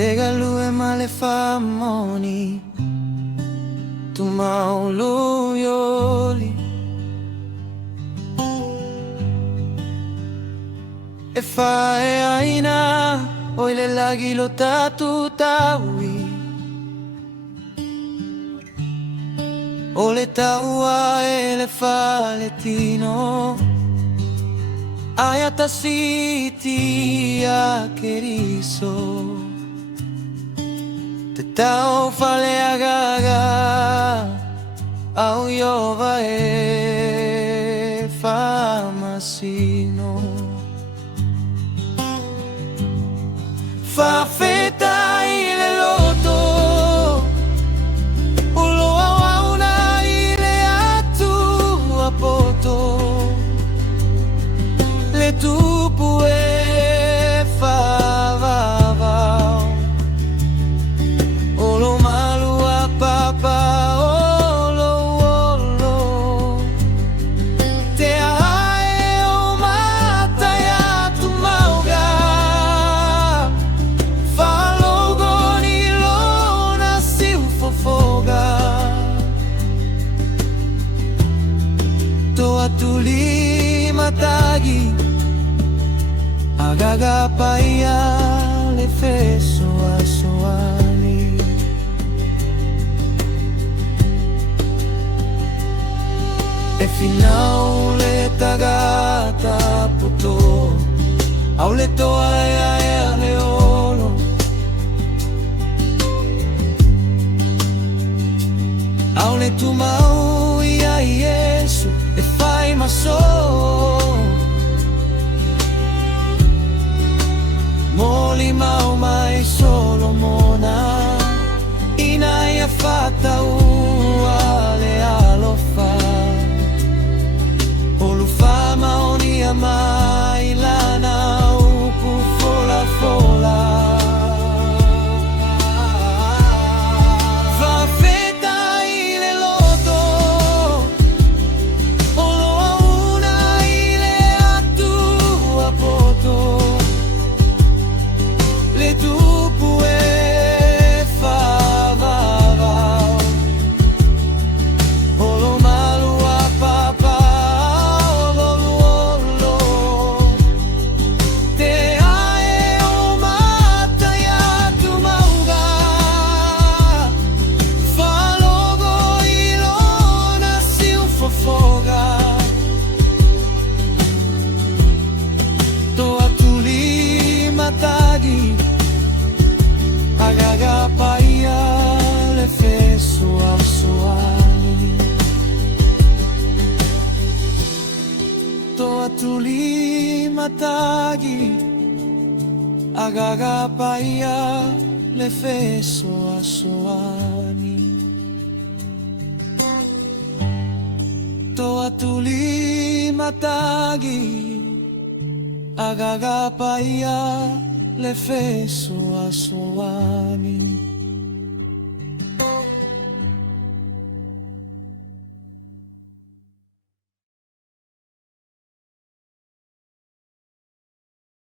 Te galue male famoni Tu maulu yoli E fae aina Oi le lagi lo tatu taui O le taua e le faletino Ayata siti a queriso Te tau fale agaga Au iova e famasino Fa feta ile loto Ulo auna ile atu apoto Le tupu e fa vavao Olo malu a papa olo olo Te ae o mata ya tu mauga Fa logo ni lona si ufofoga To atuli matagi Agaga paia le feso a soani E finau le tagata puto Au le toa e a le olo Au le tu mau ia Iesu E fai maso Moli mau mai solo mona Inai fatta uale alofa Olufa maoni amai lana upu fola fola Fa feta ile loto Olo auna ile atu apoto Le tupu e fa vavao Olo malu a papa olo olo Te ae o mata ya tu mauga Fa logo ilona si ufofoga To atuli matagi Agaga paia le feso a soani To atuli matagi Agaga paia le feso a soani To atuli matagi Agaga paia le feso a soani